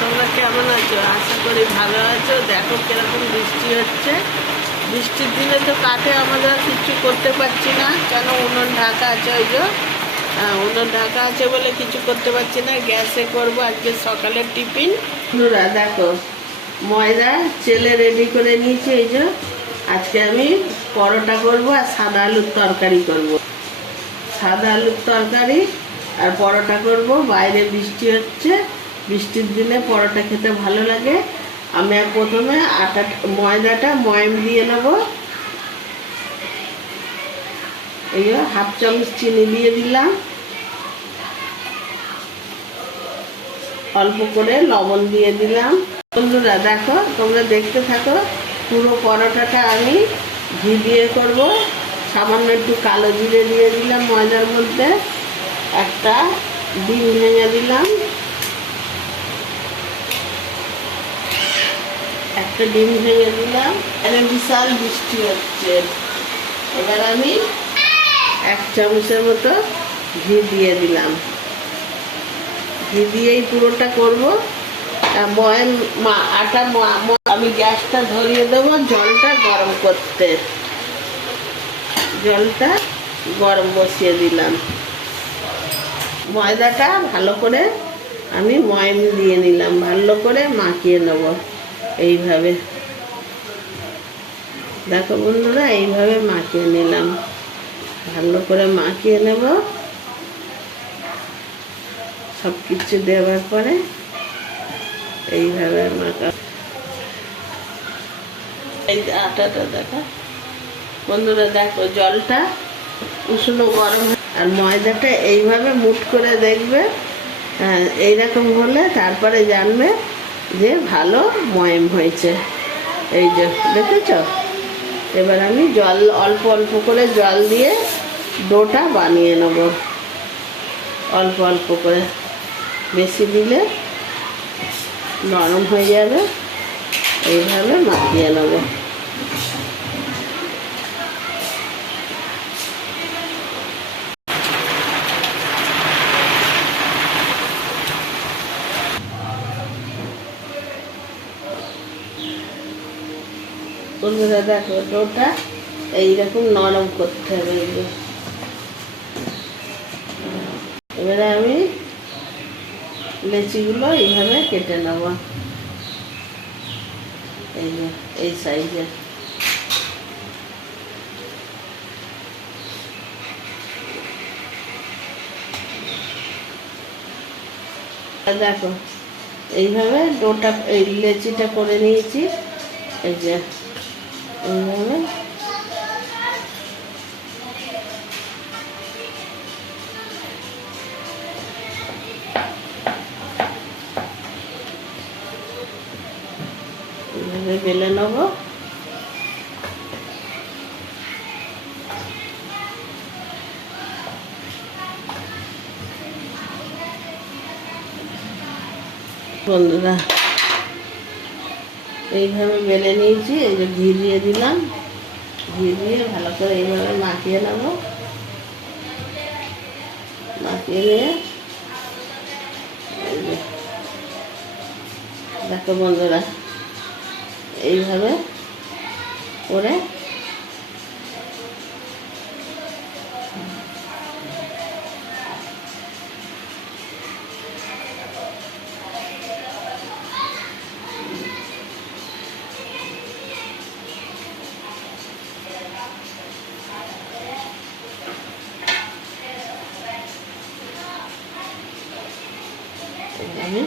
তোমরা কেমন আছো? আশা করি ভালো আছো। দেখো কীরকম বৃষ্টি হচ্ছে। বৃষ্টির দিনে তো কাঠে আমরা কিছু করতে পারছি না। কেন উনুন ঢাকা আছে ওই যে। হ্যাঁ, উনুন ঢাকা আছে বলে কিছু করতে পারছি না। গ্যাসে করব আজকে সকালের টিফিন। বন্ধুরা দেখো ময়দা চেলে রেডি করে নিয়েছি এই যে। আজকে আমি পরোটা করব আর সাদা আলুর তরকারি করব। সাদা আলুর তরকারি আর পরোটা করব। বাইরে বৃষ্টি হচ্ছে। বৃষ্টির দিনে পরোটা খেতে ভালো লাগে। আমি প্রথমে আটা, ময়দাটা ময়ম দিয়ে নেব। এই হাফ চামচ চিনি দিয়ে দিলাম। অল্প করে লবণ দিয়ে দিলাম। বন্ধুরা, দেখো, তোমরা দেখতে থাকো, পুরো পরোটাটা আমি ঘি দিয়ে করব। সামান্য একটু কালো জিরে দিয়ে দিলাম ময়দার মধ্যে। একটা ডিম ভেঙে দিলাম। একটা ডিম ভেঙে দিলাম এখানে বিশাল বৃষ্টি হচ্ছে। এবার আমি এক চামচের মতো ঘি দিয়ে দিলাম। ঘি দিয়েই পুরোটা করব। মা- আটা আমি গ্যাসটা ধরিয়ে দেবো জলটা গরম করতে। জলটা গরম বসিয়ে দিলাম। ময়দাটা ভালো করে আমি ময়ম দিয়ে নিলাম, ভালো করে মাখিয়ে নেব। এইভাবে। দেখো বন্ধুরা এইভাবে মাখিয়ে নিলাম। ভালো করে মাখিয়ে নেব। সব কিছু দেওয়ার পরে এইভাবে মাখা। এই আটাটা দেখো। বন্ধুরা দেখো জলটা উষ্ণ গরম আর ময়দাটা এইভাবে মুট করে দেখবে। হ্যাঁ, এইরকম হলে তারপরে জানবে যে ভালো ময়ম হয়েছে। এই যে, দেখেছ? এবার আমি জল, অল্প অল্প করে জল দিয়ে ডোটা বানিয়ে নেব। অল্প অল্প করে। বেশি দিলে নরম হয়ে যাবে। এইভাবে মাখিয়ে নেব। বন্ধুরা, দেখো ডোটা এইরকম নরম করতে হবে এবারে আমি লেচিগুলো এইভাবে কেটে নেব। এই যে, এই সাইজে। দেখো, এইভাবে ডোটা, এই লেচিটা করে নিয়েছি। এই যে এইভাবে এইভাবে বেলে নেব। বন্ধুরা এইভাবে বেলে নিয়েছি, এই যে ঘি দিয়ে দিলাম। ঘি দিয়ে ভালো করে এইভাবে মাখিয়ে নেব। মাখিয়ে নিয়ে দেখো বন্ধুরা, এইভাবে করে আমি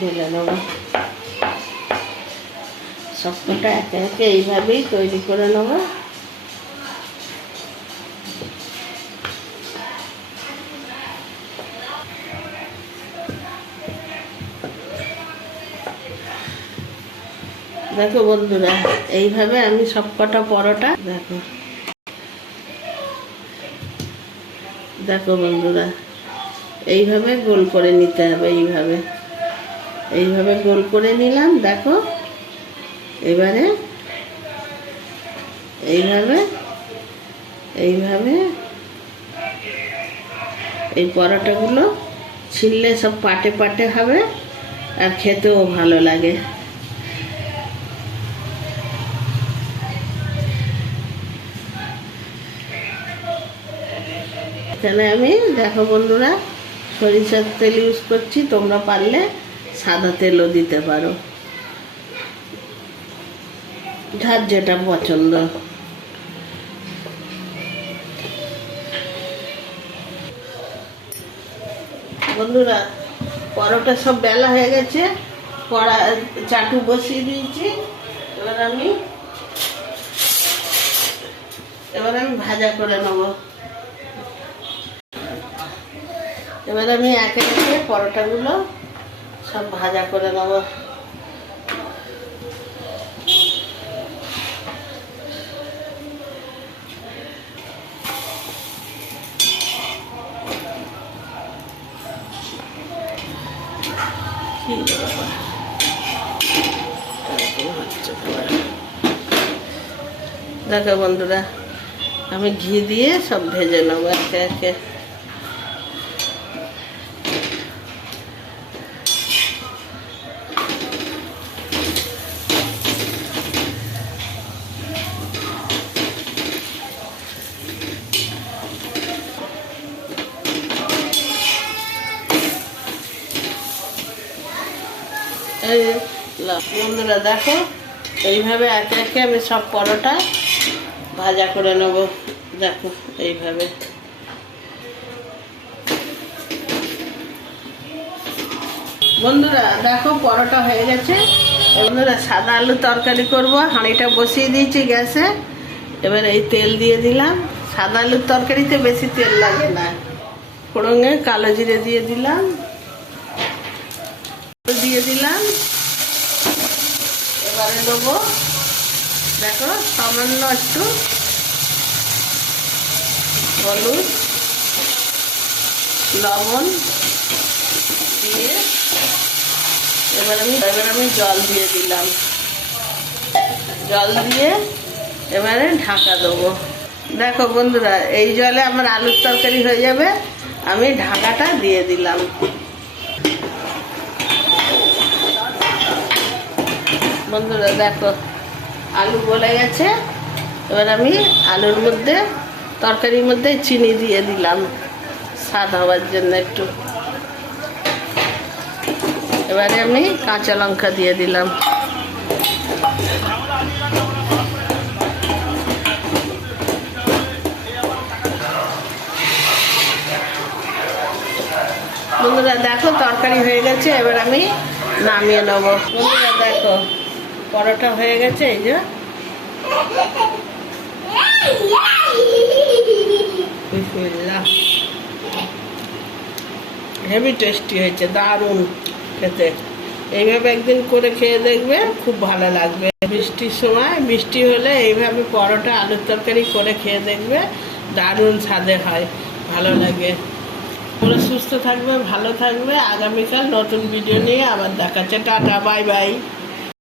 ঢেলে নেব। সবকটা একে একে এইভাবেই তৈরি করে নেব। দেখো বন্ধুরা, এইভাবে আমি সবকটা পরোটা, দেখো। দেখো বন্ধুরা এইভাবে গোল করে নিতে হবে, এইভাবে। এইভাবে গোল করে নিলাম, দেখো। এবারে এইভাবে এইভাবে এই পরোটাগুলো ছিললে সব পাটে পাটে হবে আর খেতেও ভালো লাগে। এখানে আমি, দেখো বন্ধুরা সরিষার তেল ইউজ করছি, তোমরা পারলে সাদা তেলও দিতে পারো। যার যেটা পছন্দ। বন্ধুরা, পরোটা সব বেলা হয়ে গেছে, কড়া, চাটু বসিয়ে দিয়েছি। এবার আমি এবার আমি ভাজা করে নেব। এবার আমি একে একে পরোটাগুলো সব ভাজা করে নেব। দেখো বন্ধুরা, আমি ঘি দিয়ে সব ভেজে নেব একে একে বন্ধুরা দেখো, এইভাবে একে একে আমি সব পরোটা ভাজা করে নেব। দেখো, এইভাবে। বন্ধুরা, দেখো, পরোটা হয়ে গেছে। বন্ধুরা, সাদা আলু তরকারি করব। হাঁড়িটা বসিয়ে দিয়েছি গ্যাসে। এবার এই তেল দিয়ে দিলাম। সাদা আলুর তরকারিতে বেশি তেল লাগে না। ফোড়ঙে কালো জিরে দিয়ে দিলাম। দিয়ে দিলাম। এবারে দেবো। দেখো, সামান্য একটু হলুদ, লবণ দিয়ে এবার আমি এবার আমি জল দিয়ে দিলাম। জল দিয়ে এবারে ঢাকা দেবো। দেখো বন্ধুরা, এই জলে আমার আলুর তরকারি হয়ে যাবে। আমি ঢাকাটা দিয়ে দিলাম। বন্ধুরা, দেখো, আলু গলে গেছে। এবার আমি আলুর মধ্যে, তরকারির মধ্যে চিনি দিয়ে দিলাম, স্বাদ হওয়ার জন্য একটু। এবারে আমি কাঁচা লঙ্কা দিয়ে দিলাম। বন্ধুরা, দেখো, তরকারি হয়ে গেছে, এবার আমি নামিয়ে নেব। বন্ধুরা, দেখো পরোটা হয়ে গেছে, এই যে। হেভি টেস্টি হয়েছে, দারুণ খেতে। এইভাবে একদিন করে খেয়ে দেখবে, খুব ভালো লাগবে। বৃষ্টির সময়, বৃষ্টি হলে এইভাবে পরোটা, আলুর তরকারি করে খেয়ে দেখবে, দারুণ স্বাদে হয়, ভালো লাগে। তোমরা সুস্থ থাকবে, ভালো থাকবে। আগামীকাল নতুন ভিডিও নিয়ে আবার দেখাচ্ছে। Tata, bye bye.